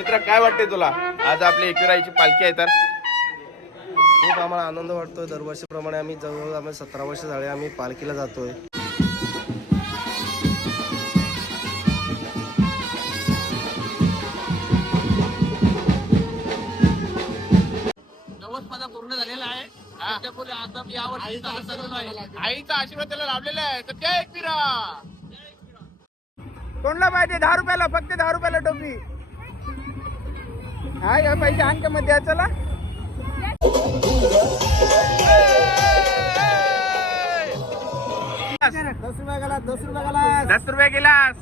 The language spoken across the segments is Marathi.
मित्रा काय वाटते तुला आज आपली एकविराईची पालखी आहे तर? खूप आम्हाला आनंद वाटतोय. दरवर्षीप्रमाणे आम्ही जवळजवळ आम्ही 17 वर्ष झाले आम्ही पालखीला जातोय. माझा पूर्ण झालेला आहे. आता मी आईचा आशीर्वाद त्याला लाभलेला आहे तर त्या एकविरा कोणला पाहिजे? 10 रुपयाला, फक्त 10 रुपयाला टोपी. हा या पैसे आणखी मध्ये चला. 10 रुपये गेलास.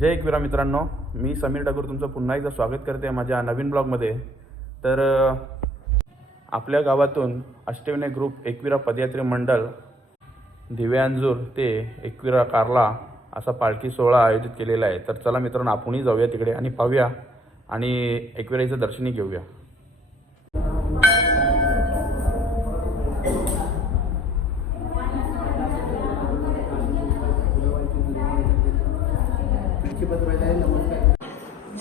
जय एकविरा मित्रांनो, मी समीर ठाकूर तुमचं पुन्हा एकदा स्वागत करते माझ्या नवीन ब्लॉगमध्ये. तर आपल्या गावातून अष्टविनायक ग्रुप एकविरा पदयात्री मंडळ दिव्यांजूर ते एकविरा कार्ला असा पालखी सोहळा आयोजित केलेला आहे. तर चला मित्रांनो, आपणही जाऊया तिकडे आणि पाहूया आणि एकविराईचं दर्शनही घेऊया.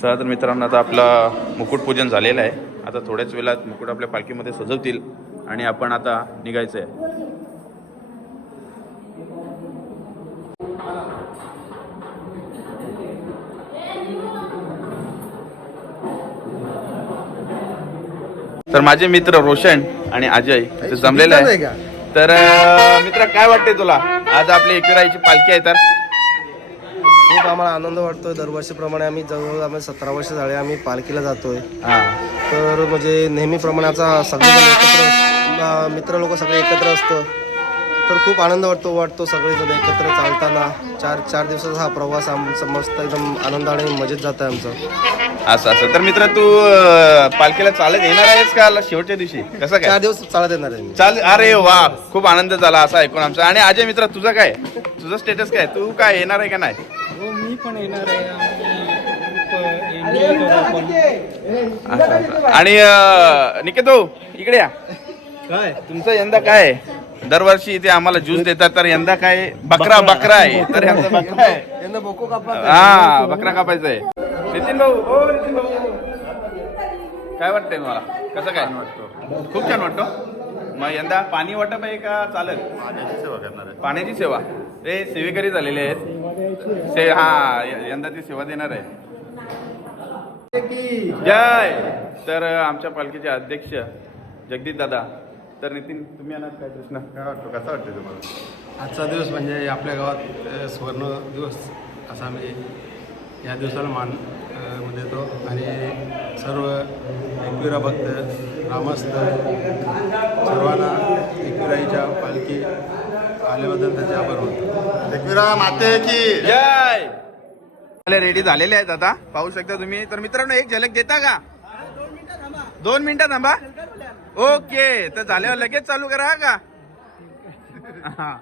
चला तर मित्रांनो, आता आपला मुकुट पूजन झालेलं आहे. आता थोड्याच वेळात मुकुट आपल्या पालखीमध्ये सजवतील आणि आपण आता निघायचं आहे. तर माझे मित्र रोशन आणि अजय इथे जमलेले आहे. तर मित्र काय वाटते तुला आज आपली एकविराईची पालखी आहे तर? खूप आम्हाला आनंद वाटतोय. दरवर्षीप्रमाणे आम्ही जवळजवळ आम्ही 17 वर्ष झाले आम्ही पालखीला जातोय. तर म्हणजे नेहमीप्रमाणे आता सगळेजण एकत्र मित्र लोक सगळे एकत्र असतो. तर खूप आनंद वाटतो सगळेजण एकत्र चालताना. चार दिवसाचा हा प्रवास आमचा मस्त एकदम आनंदाने मजेत जात आहे आमचं. असं तर मित्र तू पालखीला चालत येणार आहेस का शेवटच्या दिवशी? कसं काय? 4 दिवस चालत येणार आहे. चाल. अरे वा, खूप आनंद झाला असं ऐकून आमचा. आणि अजय मित्र तुझं काय, तुझं स्टेटस काय? तू काय येणार आहे का नाही? मी पण येणार आहे. आणि निकेत भाऊ इकडे या. काय तुमचं यंदा काय आहे? दरवर्षी इथे आम्हाला ज्यूस देतात, तर यंदा काय? बकरा आहे. तर यंदा बकरा आहे. यांना बोको कापा. हा, बकरा कापायचा आहे. नितीन भाऊ, ओ नितीन भाऊ, काय वाटतंय मला? कसं काय वाटतो? खूप छान वाटतो. मग यंदा पाणी वाटप आहे का चालत? पाण्याची सेवा करणार आहे. पाण्याची सेवा. ते सेवेकरी झालेले आहेत. हा, यंदा ती सेवा देणार आहे. जय. तर आमच्या पालखीचे अध्यक्ष जगदीश दादा. तर नितीन तुम्ही येणार काय प्रश्न? काय वाटतो, कसं वाटतं तुम्हाला? आजचा दिवस म्हणजे आपल्या गावात स्वर्ण दिवस असा आम्ही या दिवसाला मान देतो. आणि सर्व एकविरा भक्त ग्रामस्थ सर्वांना एकविराईच्या पालखी आल्याबद्दल त्याचे आभार मानतो. एकविरा माते की जय. रेडी झालेले आहेत आता, पाहू शकता तुम्ही. तर मित्रांनो, एक झलक देता का? 2 मिनिटं थांबा. ओके, तर झाल्यावर लगेच चालू करा का? हा.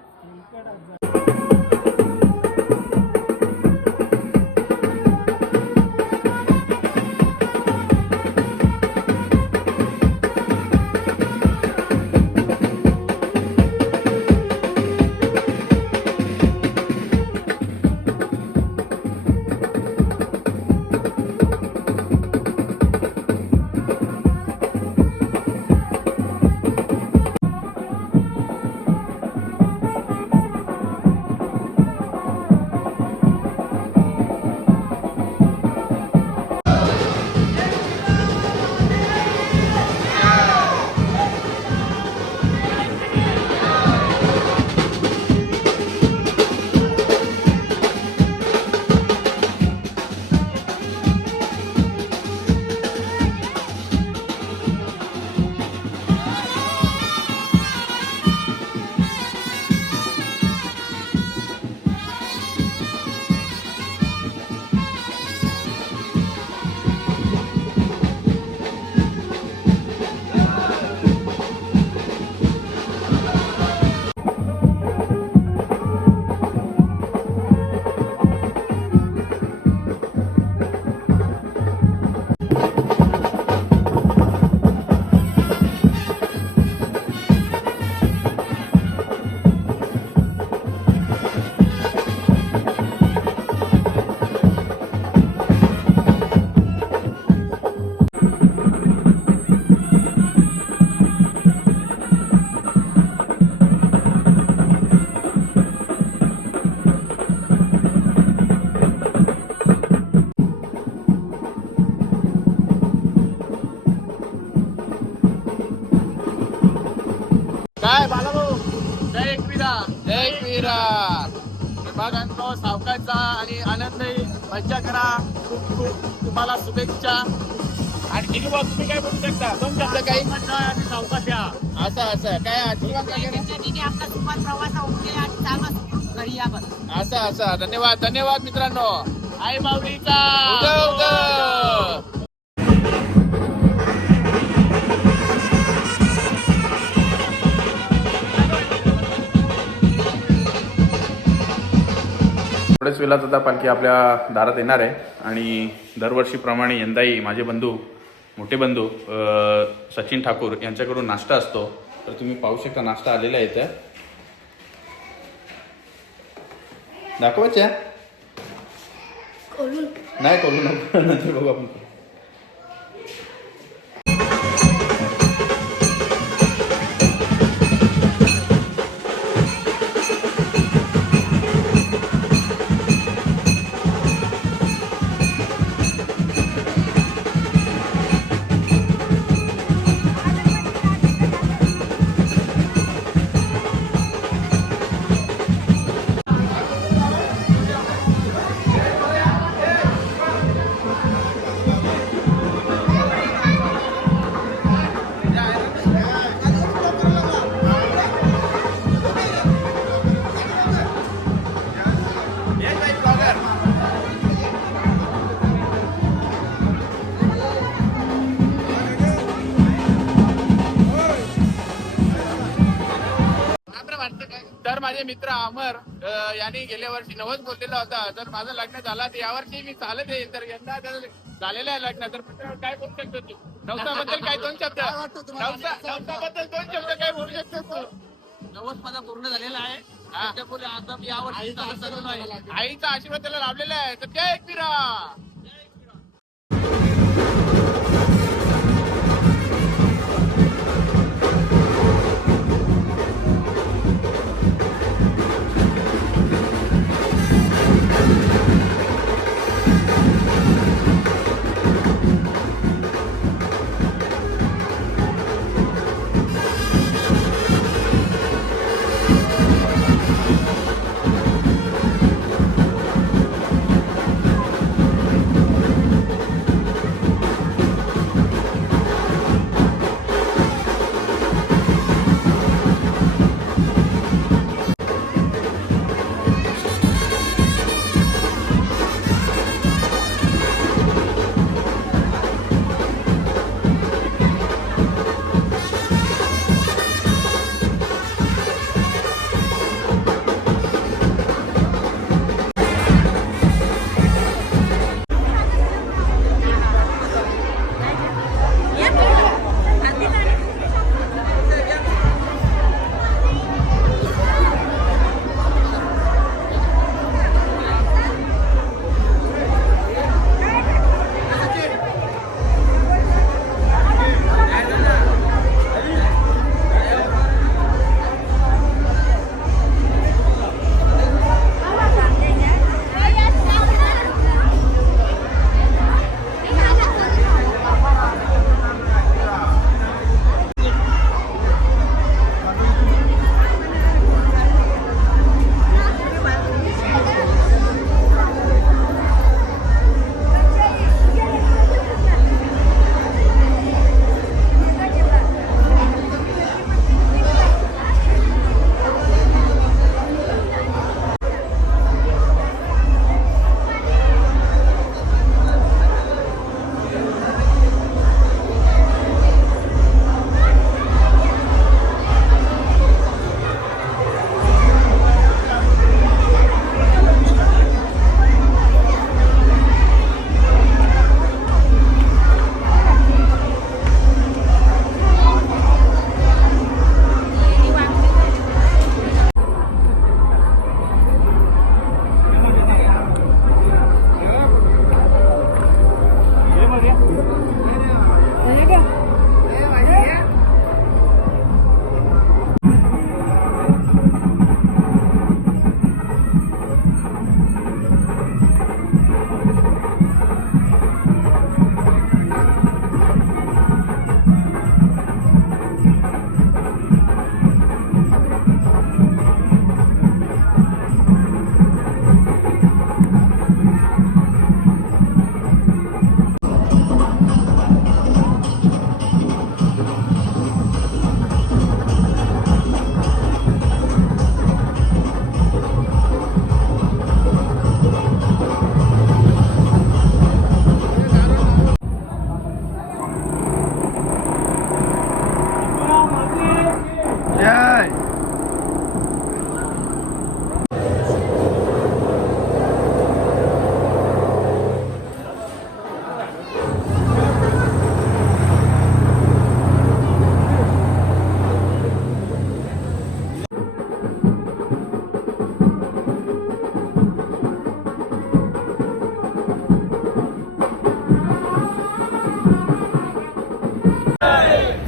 जय विरार. विभागांनो सावकाशचा आणि आनंदी मज्जा करा. खूप खूप तुम्हाला शुभेच्छा. आणि दिलीप भाऊ, तुम्ही काय बोलू शकता? दोन शब्द काही आणि सावकाश या. असं काय असं धन्यवाद मित्रांनो. आई माऊलीचा थोड्याच वेळात आता पालखी आपल्या दारात येणार आहे आणि दरवर्षीप्रमाणे यंदाही माझे बंधू मोठे बंधू सचिन ठाकूर यांच्याकडून नाश्ता असतो. तर तुम्ही पाहू शकता नाश्ता आलेला आहे इथे. दाखवायच्या नाही करू नको नंतर बघू आपण. तर माझे मित्र अमर यांनी गेल्या वर्षी 90 बोललेला होता. तर माझं लग्न झालं तर यावर्षी मी चालत येईल. तर यंदा झालेलं आहे लग्न. तर काय बोलू शकतो तू नवसाबद्दल? काय 2 शब्द नवसाबद्दल 2 शब्द काय बोलू शकतो तू? 90 माझा पूर्ण झालेला आहे. त्याच्यापुढे आता मी यावर्षी आईचा आशीर्वाद त्याला लाभलेला आहे. तर जय विरार.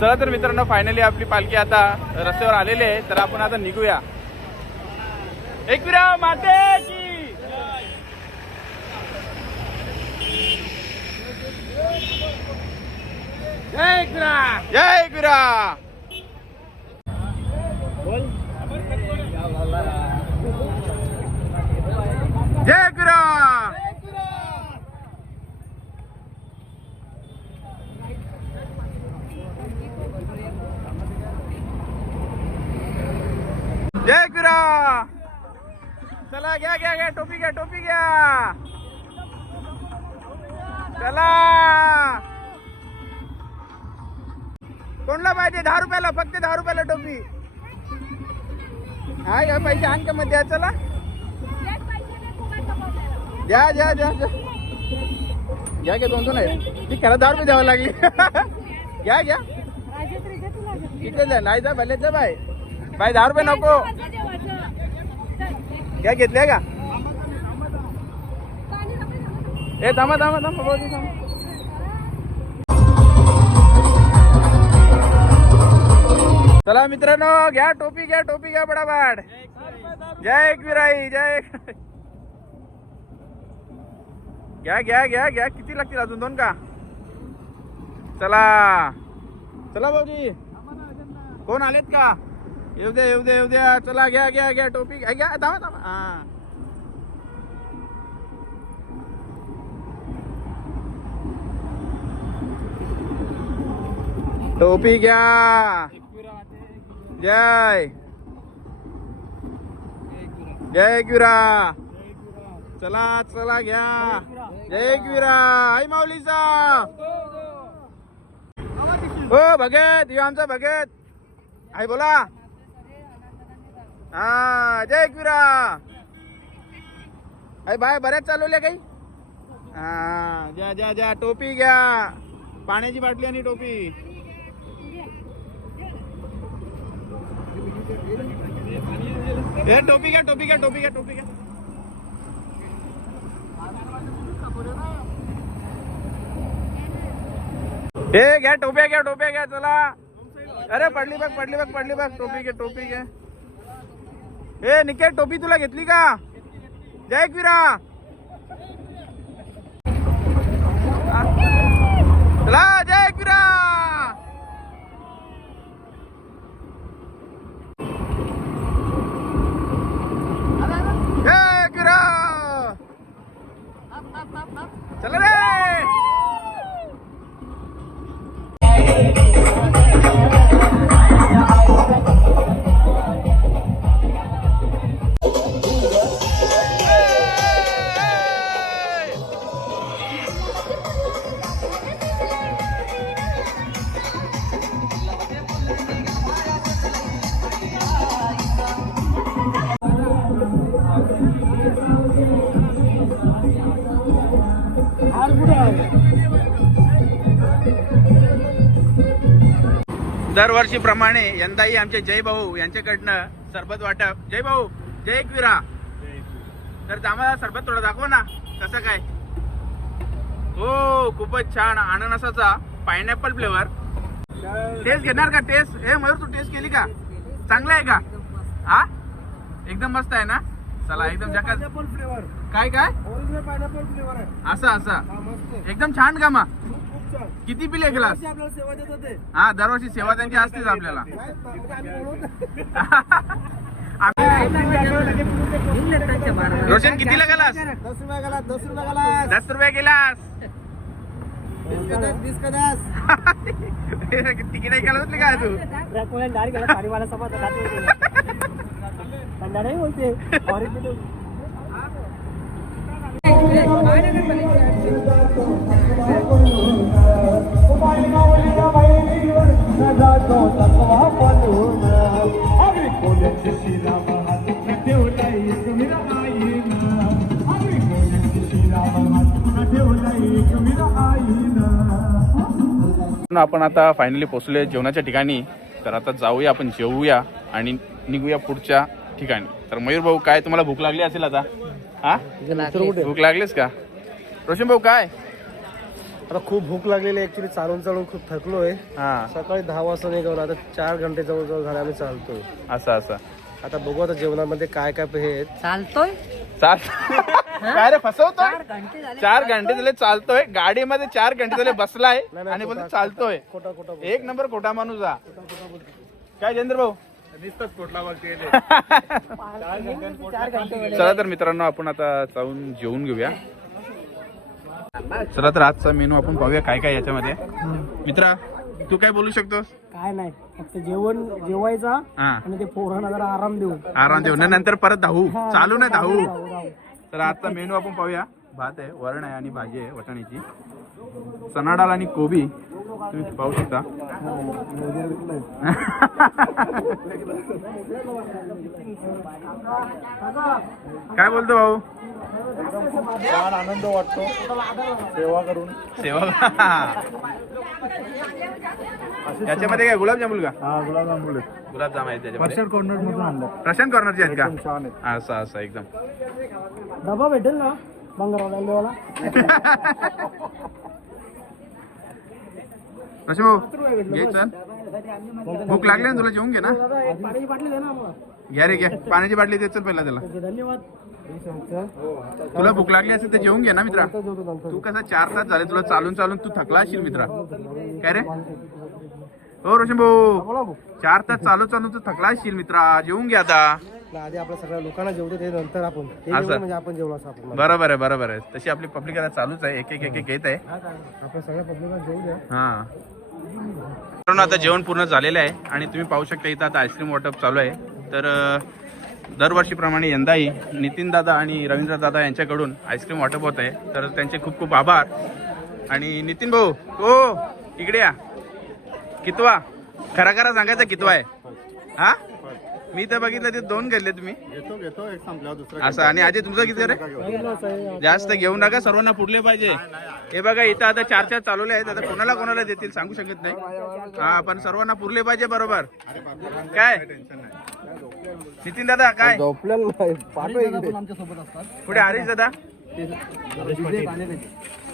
चला तर मित्रांनो, फायनली आपली पालखी आता रस्त्यावर आलेली आहे. तर आपण आता निघूया. एकविरा माते की जय एकविरा. जय एकविरा. जय एकविरा. जय एकविरा. चला घ्या घ्या घ्या, टोपी घ्या, टोपी घ्या. चला, कोणला पाहिजे? 10 रुपयाला, फक्त 10 रुपयाला टोपी. हा या पैसे आण का मग द्या. चला द्या द्या द्या द्या. घ्या घ्या, 2-2 आहे ती. खरं 10 रुपये द्यावं लागली. घ्या घ्या, किती द्या. नाही जा भले जा बाय बाय, 10 रुपये नको. घ्या, घेतल्या का? ए थांबा थांबा थांबा, भाऊजी थांबा. चला मित्रांनो, घ्या टोपी, घ्या टोपी, घ्या बडाबड. जय एकविराई. जय घ्या घ्या घ्या घ्या. किती लागतील अजून? 2 का? चला चला भाऊजी, कोण आलेत का? येऊ द्या येऊ द्या येऊ द्या. चला घ्या घ्या घ्या टोपी. घ्या घ्या, थांबा थांबा. हा टोपी घ्या. जय जय एकविरा. चला चला घ्या. जय एकविरा. आई माऊलीचा. हो भगत, यो आमचा भगत आहे, बोला. हा जय एकविरा. आई बाय बऱ्याच चालवल्या काही. हा ज्या ज्या ज्या. टोपी घ्या, पाण्याची बाटली आणि टोपी. हे टोपी घ्या, टोपी घ्या, टोपी घ्या, टोपी घ्या. हे घ्या टोप्या घ्या, टोप्या घ्या. चला. अरे पडली बघ, पडली बघ, पडली बघ. टोपी घे, टोपी घे. हे निकेत, टोपी तुला घेतली का? जय एकविरा. चला जय एकविरा. जय एकविरा. चला रे. दरवर्षीप्रमाणे यंदाही आमचे जय भाऊ यांच्याकडनं सरबत वाटप. जय भाऊ, जय एकविरा. तर आम्हाला सरबत थोडं दाखव ना, कसं काय? हो खूपच छान. अननसाचा पायनॅपल फ्लेवर. टेस्ट घेणार का? टेस्ट. हे मयूर, तू टेस्ट केली का? चांगलं आहे का? हा एकदम मस्त आहे ना. चला एकदम जगात. काय काय असं असं एकदम छान का? मग किती पिले ग्लास? हा दरवर्षी सेवा त्यांची असतेच आपल्याला. रोशन कितीला गेलास? 10 रुपये गेला. 10 रुपये गेला. 10 रुपये गेलास. 20 का 10. तिकीट ऐकायला होतली काय तू? नाही बोलते. आपण आता फायनली पोहोचले जेवणाच्या ठिकाणी. तर आता जाऊया, आपण जेवूया आणि निघूया पुढच्या ठिकाणी. तर मयूर भाऊ, काय तुम्हाला भूक लागली असेल आता? हा भूक लागलीच का? रोशन भाऊ काय आता खूप भूक लागलेली आहे ऍक्च्युली, चालून चालून खूप थकलोय. हा सकाळी 10 वाजता निघालो, आता 4 घंटे जवळजवळ झाले आम्ही चालतोय. असं आता बघू आता जेवणामध्ये काय काय हे आहेत. चालतोय चाल काय रे फसवतो 4 घंटे झाले 4 घंटे झाले चालतोय गाडीमध्ये 4 घंटे झाले बसलाय नाही, आणि बोलतो खोटा- चालतोय. खोटा खोटा बोल. एक नंबर खोटा माणूस हा. काय जयेंद्र भाऊ चला तर मित्रांनो आपण आता जाऊन जेवून घेऊया. चला तर आजचा मेनू आपण पाहूया काय काय याच्यामध्ये. मित्रा तू काय बोलू शकतोस? काय नाही, फक्त जेवायचा हा आणि ते पोरांना जरा आराम देऊ. आराम देऊ ना, नंतर परत धावू चालू नाही धावू. तर आजचा मेनू आपण पाहूया. भात आहे, वरण आहे आणि भाजी आहे वाटाण्याची, चणा डाळ आणि कोबी तुम्ही पाहू शकता. काय बोलतो भाऊ? आनंद वाटतो सेवा करून. सेवा याच्यामध्ये काय गुलाबजामुन का? हा गुलाबजामुन गुलाबजाम आहे त्याच्यामध्ये. कॉर्नर मधून आणलं. प्रशांत कॉर्नरचे आहेत का? छान आहेत. असं एकदम. डबा भेटेल ना बंगारवाला? प्रशांत भाऊ घे चल. भूक लागली ना तुला, जेवून घे ना. पाण्याची बाटली दे ना आम्हाला. घ्या रे घ्या, पाण्याची बाटली दे चल पहिला त्याला. धन्यवाद. तुला भूक लागली असेल तर जेवून घे ना मित्रा. तू कसं 4 तास झाले तुला चालून चालून तू थकला असशील मित्रा. काय रे हो रोशन भाऊ, 4 तास चालू चालून तू थकला असशील मित्रा, जेवून घे आता. आधी आपल्या सगळ्या लोकांना जेवतो ते नंतर आपण असं. म्हणजे आपण जेवलो असं आपण बरोबर आहे. तशी आपली पब्लिक आता चालूच आहे, एक एक येत आहे. आपल्या सगळ्या पब्लिकला जेवू द्या. हा मित्रांनो आता जेवण पूर्ण झालेलं आहे आणि तुम्ही पाहू शकता इथं आता आईस्क्रीम वाटप चालू आहे. तर दरवर्षीप्रमाणे यंदाही नितीन दादा आणि रवींद्र दादा यांच्याकडून आईस्क्रीम वाटप होत आहे. तर त्यांचे खूप खूप आभार. आणि नितीन भाऊ हो इकडे या. कितवा खरा सांगायचा कितवा आहे? हा मी तर बघितलं ते 2 घेतले तुम्ही. घेतो एक संपल्यावर दुसरा असं. आणि आधी तुमचं किती रे? जास्त घेऊ नका, सर्वांना पुरले पाहिजे. हे बघा इथं आता 4 चालवले आहेत. आता कोणाला देतील सांगू शकत नाही. हा पण सर्वांना पुरले पाहिजे बरोबर. काय नितीन दादा काय पुढे हरीश दादा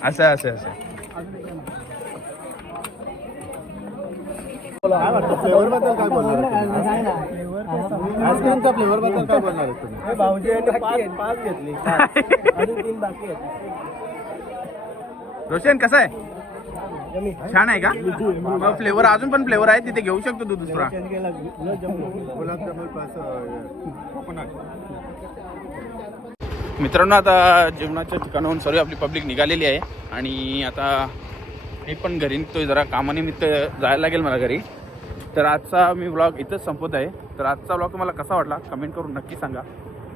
असं फ्लेवर बद्दल काय बोलणार आईस्क्रीमचा फ्लेवर बद्दल काय बोलणार आहे तुम्ही? भाऊजी 5 घेतली, 3 बाकी आहेत. रोशन कसं आहे? छान आहे का? मग फ्लेवर अजून पण फ्लेवर आहे तिथे घेऊ शकतो तू दुसरा. Gulab jamun plus coconut. मित्रांनो आता जेवणाच्या ठिकाणाहून सर्व आपली पब्लिक निघालेली आहे आणि आता मी पण घरी निघतोय, जरा कामानिमित्त जायला लागेल मला घरी. तर आजचा मी व्लॉग इथंच संपत आहे. तर आजचा व्लॉग तुम्हाला कसा वाटला कमेंट करून नक्की सांगा.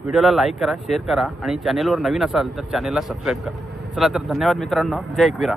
व्हिडिओला लाईक करा, शेअर करा आणि चॅनेलवर नवीन असाल तर चॅनेलला सबस्क्राईब करा. चला तर धन्यवाद मित्रांनो. जय एकविरा.